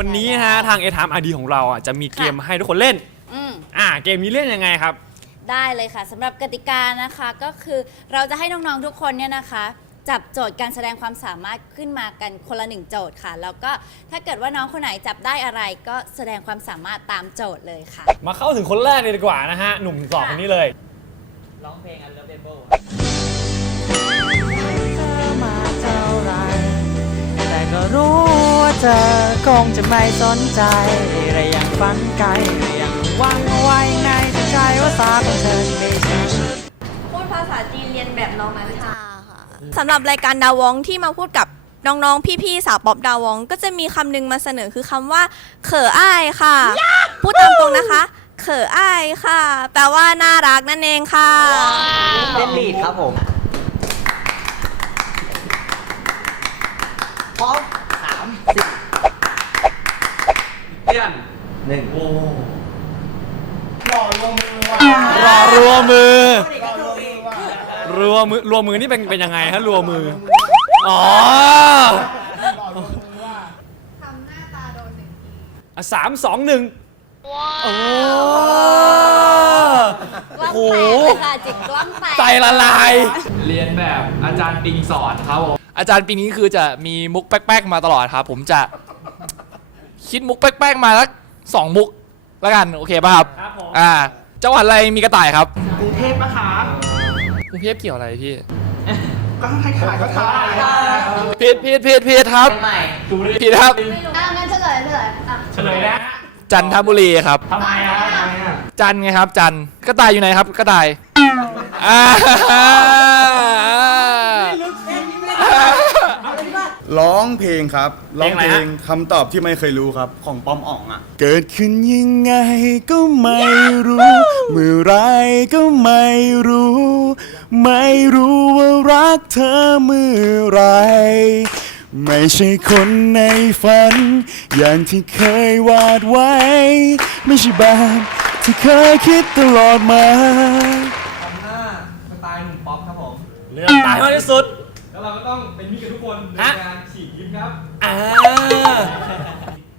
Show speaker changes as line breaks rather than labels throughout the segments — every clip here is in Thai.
วันนี้นะฮะทางเอทามอาดีของเราอะจะมีเกมให้ทุกคนเล่น
อืม
อ่า เกมนี้เล่นยังไงครับ
ได้เลยค่ะสำหรับกติกานะคะก็คือเราจะให้น้องๆทุกคนเนี่ยนะคะ จับโจทย์การแสดงความสามารถขึ้นมากันคนละหนึ่งโจทย์ค่ะ แล้วก็ถ้าเกิดว่าน้องคนไหนจับได้อะไรก็แสดงความสามารถตามโจทย์เลยค่ะ
มาเข้าถึงคนแรกเลยดีกว่านะฮะ หนุ่มสองคนนี้เลย
ร้องเพลง Unlovable
มาเท่าไรแต่ก็รู้ว่า เธอคงจะไม่สนใจอะไรอย่างฝันไกลอะไรอย่างหวังไว้ในใจว่าสาของเธอไม่ใช่
พูดภาษาจีนเรียนแบบน้องนัชชาค่ะสำหรับรายการดาวองที่มาพูดกับน้องๆ พี่ๆ สาวป๊อปดาวอง ก็จะมีคำหนึงมาเสนอคือคำว่า เขออ้ายค่ะ พูดตามตรงนะคะ เขออ้ายค่ะ แปลว่าน่ารักนั่นเองค่ะ
เล่นลีดครับผม พร้อมสามสี่
เพื่อน
หนึ่ง
รอรัวมือรัวมือรัวมือนี่เป็นเป็นยังไงฮะรัวมืออ๋อทำหน้าตาโดนหนึ่งทีสามสองหนึ่งโอ้
กล้อง
โห
แตกเลยค่ะจิกกล้องแตก
ใจละลาย
เรียนแบบอาจารย์ปิงสอนครับผม
อาจารย์ปีนี้คือจะมีมุกแป๊กๆมาตลอดครับ ผมจะ คิดมุกแป๊กๆมาสักสองมุกแล้วกันโอเคป่ะครับ
ครับผม
อ่าจังหวัดอะไรมีกระต่ายครับ
กรุงเทพนะคะ
กรุงเทพเกี่ยวอะไรพี่
ก็ให้ถ่ายก็ถ่าย
ผิดผิดผิดผิดครับผิดครับ
งั้นเฉลยเฉลยอะ
เฉลยนะ
จันทบุรีครับ
ทำไมครับ
จันไงครับ จันกระต่ายอยู่ไหนครับ กระต่ายอ่า
ร้องเพลงครับ ร้อง
เพ
เพ
ล
ล
งอะไร
ง
ฮะ
คำตอบที่ไม่เคยรู้ครับ ของปอมอ่องอะ เกิดขึ้นยังไงก็ไม่รู้ เมื่อไรก็ไม่รู้ ไม่รู้ว่ารักเธอเมื่อไร ไม่ใช่คนในฝัน อย่างที่เคยวาดไว้ ไม่ใช่แบบที่เคยคิดตลอดมา
ทำหน้าสไตล์หนุ่มป๊อปครับผม
เลือกตายมากที่สุด
แล้วเราก็ต้องเป็นมิตรกับทุกคนโดย
ฮะ
การฉีกยิ้มครับ
อ่า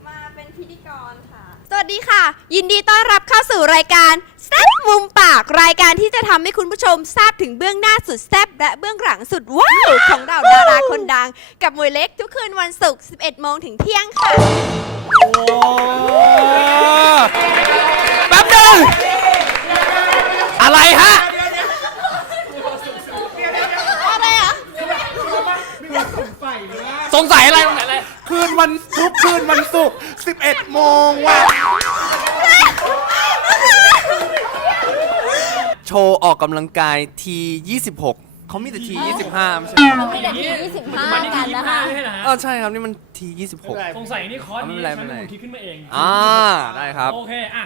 มาเป็นพิธีกรค่ะ
สวัสดีค่ะ ยินดีต้อนรับเข้าสู่รายการแซบมุมปากรายการที่จะทำให้คุณผู้ชมทราบถึงเบื้องหน้าสุดแซบและเบื้องหลังสุดว้าวของเราดาราคนดัง กับมวยเล็กทุกคืนวันศุกร์ 11 โมงถึงเที่ยงค่ะ
โอ้
แป๊บหนึง
อะไรฮะ สงสัยอะไรสงสัยอะไร
คืนวันทุกคืนวันศุกร์11 โมงว่ะ
โชว์ออกกำลังกายที 26 เขามีแต่ที 25 ไม่ใช่เหรอ
มีแต่ที25กันนะคะ
ไม่ใช่เหรอฮะ
เออใช่ครับ นี่มันที 26
สงสัยนี่คอร์สนี้
ไม่เป็นไร
ฉัน
ไม่เป็นไร
คิดขึ้นมาเอง
อ่า ได้ครับ
โอเคอะ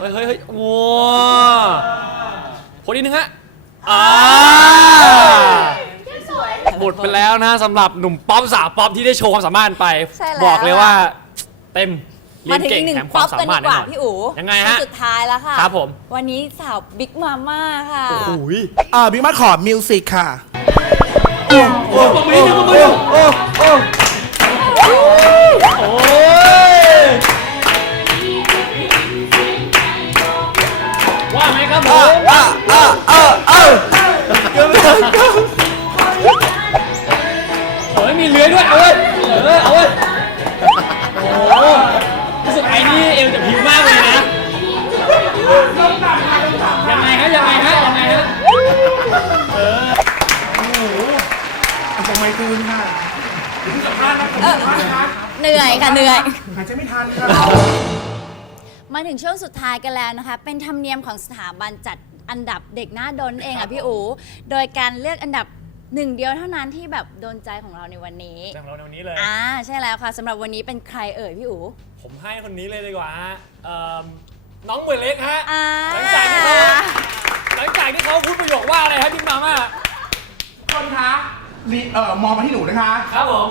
เฮ้ยเฮ้ยเฮ้ยว้าคนอีกหนึ่งฮะอ่าหมดไปแล้วนะสำหรับหนุ่มป๊อปสาวป๊อปที่ได้โชว์ความสามารถไป
ใช่แล้ว
บอกเลยว่า เต็มเรี
มาย
น
ถึง
เก่
อี
ง
กหนึ่ง
แถมค
ป๊
วา
อ
ม
ป
สา
กัน
มาร
ดี
ถ
ก
แน่
ว่าน
อน
พี่อู๋
ยังไง
คน
ฮะ
สุดท้ายแล้วค่ะ
ครับผม
วันนี้สาวบิ๊กมาม่าค่ะ
โอ้โห
อ่าบิ๊กมาขอมิวสิกค่ะ
โอ้ ยว่าไหมครับผมเออเฮ้ยมีเลื้อยด้วยเอาเว้ยเออเอาเว้ยโอ้โหรู้สึกไอ้นี่เอวจะผิวมากเลยนะยังไงฮะยังไงฮะยังไงฮะ
ทำไมคืนค่ะ
เหนื่อยค่ะเหนื่อย
หายใจไม่ทันครั
มาถึงช่วงสุดท้ายกันแล้วนะคะ เป็นธรรมเนียมของสถาบันจัดอันดับเด็กหน้าดนเองอะพี่อู๋โดยการเลือกอันดับหนึ่งเดียวเท่านั้นที่แบบโดนใจของเราในวันนี้
จากเราในวันนี้เลย
อ่าใช่แล้วค่ะสำหรับวันนี้เป็นใครเอ่ยพี่อู๋
ผมให้คนนี้เลยดีกว่าเอิ่น้องเหมือนเล็กฮะ
อ่า
หลังจากที่เขาหลังจาก
ที่เขา
พูดประโยคว่า
อะ
ไรฮะพี่มามา
ค
นคะ
ลิ
เอ่มองมาที่หนูนะคะ
ครับผม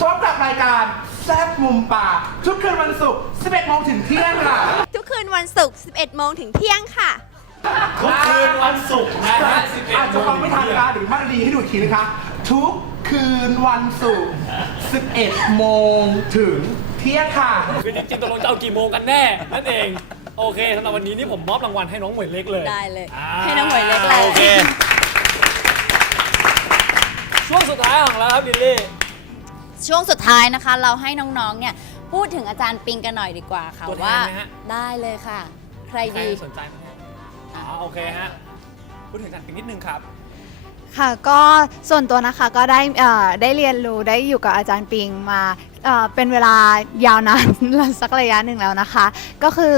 ชอบกับรายการ ซ่บมุมปากทุกคืนวันศุกร์11โมงถึงเที่ยงค่ะ
ทุกคืนวันศุกร์ 11 โมงถึงเที่ยงค่ะ
ทุกคืนวันศุกร์นะฮะ
อาจจะฟังไม่ทันนะคะหรือมารีให้ดูอีกทีนะคะ ทุกคืนวันศุกร์ 11 โมงถึงเที่ยงค่ะ
คือจริงๆตกลงจะเอากี่โมงกันแน่นั่นเอง โอเคสำหรับวันนี้นี่ผมมอบรางวัลให้น้องหมวยเล็กเลย
ได้เลยาให้น้องหมวยเล็กเลย
โอเคช่วงสุดท้ายของเราครับลิลลี่
ช่วงสุดท้ายนะคะ เราให้น้องๆเนี่ยพูดถึงอาจารย์ปิงกันหน่อยดีกว่าค่ะ
ตัวแทน
ว่า
ไหมฮะ
ได้เลยค่ะ ใคร
ใคร
ดี
สนใจไหมฮะอ๋อโอเคฮะ พูดถึงอาจารย์ปิงนิดนึงครับ
ค่ะก็ส่วนตัวนะคะก็ได้เอ่อได้เรียนรู้ได้อยู่กับอาจารย์ปิงมาเอ่อเป็นเวลายาวนาน สักระยะหนึ่งแล้วนะคะ ก็คือ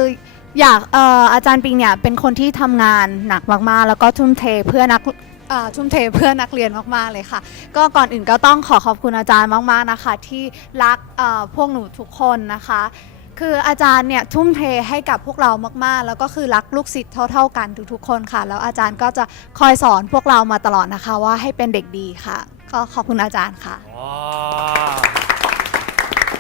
อยากเอ่ออาจารย์ปิงเนี่ยเป็นคนที่ทำงานหนักมากๆ แล้วก็ทุ่มเทเพื่อนักเอ่อทุ่มเทเพื่อนักเรียนมาก ๆ เลยค่ะ ก็ก่อนอื่นก็ต้องขอขอบคุณอาจารย์มาก ๆ นะคะ ที่รักอ่อพวกหนูทุกคนนะคะ คืออาจารย์เนี่ยทุ่มเทให้กับพวกเรามาก ๆ แล้วก็คือรักลูกศิษย์เท่า ๆ กันทุก ๆ คนค่ะ แล้วอาจารย์ก็จะคอยสอนพวกเรามาตลอดนะคะ ว่าให้เป็นเด็กดีค่ะ ก็ขอบคุณอาจารย์ค่ะ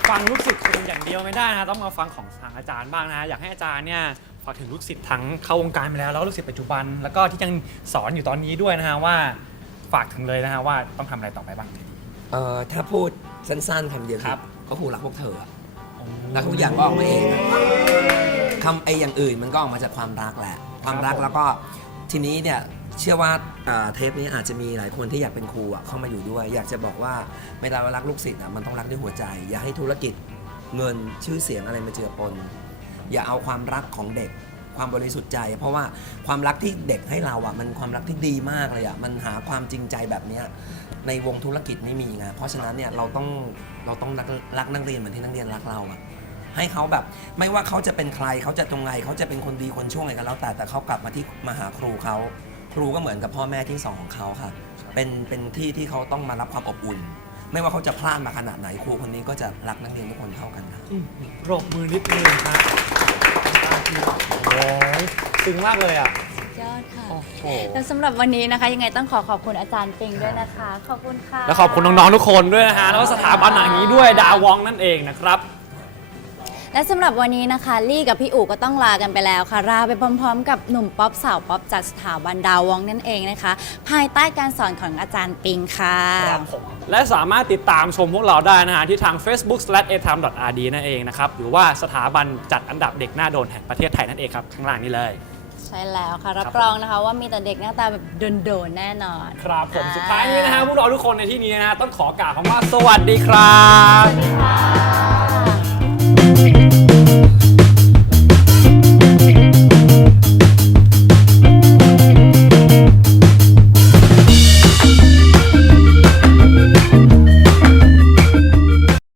ฟังลูกศิษย์คนอย่างเดียวไม่ได้นะต้องมาฟังของทางอาจารย์บ้างนะอยากให้อาจารย์เนี่ย ฝากถึงลูกศิษย์ทั้งเข้าวงการไปแล้วแล้วก็ลูกศิษย์ปัจจุบัน แล้วก็ที่ยังสอนอยู่ตอนนี้ด้วยนะฮะว่าฝากถึงเลยนะฮะว่าต้องทำอะไรต่อไปบ้าง
เอ่อถ้าพูดสั้นๆคำเดียว
ครับ
ก็ครูรักพวกเธออะแล้วทุกอย่างก็ออกมาเองอะคำไอ้อย่างอื่นมันก็ออกมาจากความรักแหละ ความรักแล้วก็ทีนี้เนี่ยเชื่อว่าเอ่อเทปนี้อาจจะมีหลายคนที่อยากเป็นครูอะเข้ามาอยู่ด้วย อยากจะบอกว่าเวลาเรารักลูกศิษย์อะมันต้องรักด้วยหัวใจ อย่าให้ธุรกิจเงินชื่อเสียงอะไรมาเจือปน อย่าเอาความรักของเด็กความบริสุทธิ์ใจ เพราะว่าความรักที่เด็กให้เราอะมันความรักที่ดีมากเลยอะมันหาความจริงใจแบบเนี้ยในวงธุรกิจไม่มีไงเพราะฉะนั้นเนี่ยเราต้องเราต้องรักรักนักเรียนเหมือนที่นักเรียนรักเราอะให้เขาแบบไม่ว่าเขาจะเป็นใครเขาจะตรงไงเขาจะเป็นคนดีคนชั่วไงกันแล้วแต่แต่เขากลับมาที่มาหาครูเขาครูก็เหมือนกับพ่อแม่ที่สองของเขาค่ะเป็นเป็นที่ที่เขาต้องมารับความอบอุ่น ไม่ว่าเขาจะพลาดมาขนาดไหนครูคนนี้ก็จะรักนักเรียนทุกคนเท่ากันค่ะ
ปรบมือนิดนึงครับ โอ้ยซึ้งมากเลยอะ
ยอดค่ะ
โอ้โห
แล้วสำหรับวันนี้นะคะ ยังไงต้องขอขอบคุณอาจารย์ปิงด้วยนะคะ ขอบคุณค่ะ
และขอบคุณน้องๆทุกคนด้วยนะฮะ แล้วก็สถาบันหนังนี้ด้วยดาวองนั่นเองนะครับ
และสำหรับวันนี้นะคะ ลี่กับพี่อู๋ก็ต้องลากันไปแล้วค่ะลาไปพร้อมๆ กับหนุ่มป๊อปสาวป๊อปจากสถาบันดาวองนั่นเองนะคะ ภายใต้การสอนของอาจารย์ปิงค่ะ
และสามารถติดตามชมพวกเราได้นะฮะที่ทาง facebook/atime.rd นั่นเองนะครับ หรือว่าสถาบันจัดอันดับเด็กหน้าโดนแห่งประเทศไทยนั่นเองครับ ข้างล่างนี้เลย
ใช่แล้วค่ะ รับรองนะคะว่ามีแต่เด็กหน้าตาแบบโดนๆแน่นอน
ครับผมสุดท้ายนี้นะฮะพวกเราทุกคนในที่นี้นะฮะต้องขอกล่าวคำว่าสวัสดีครับ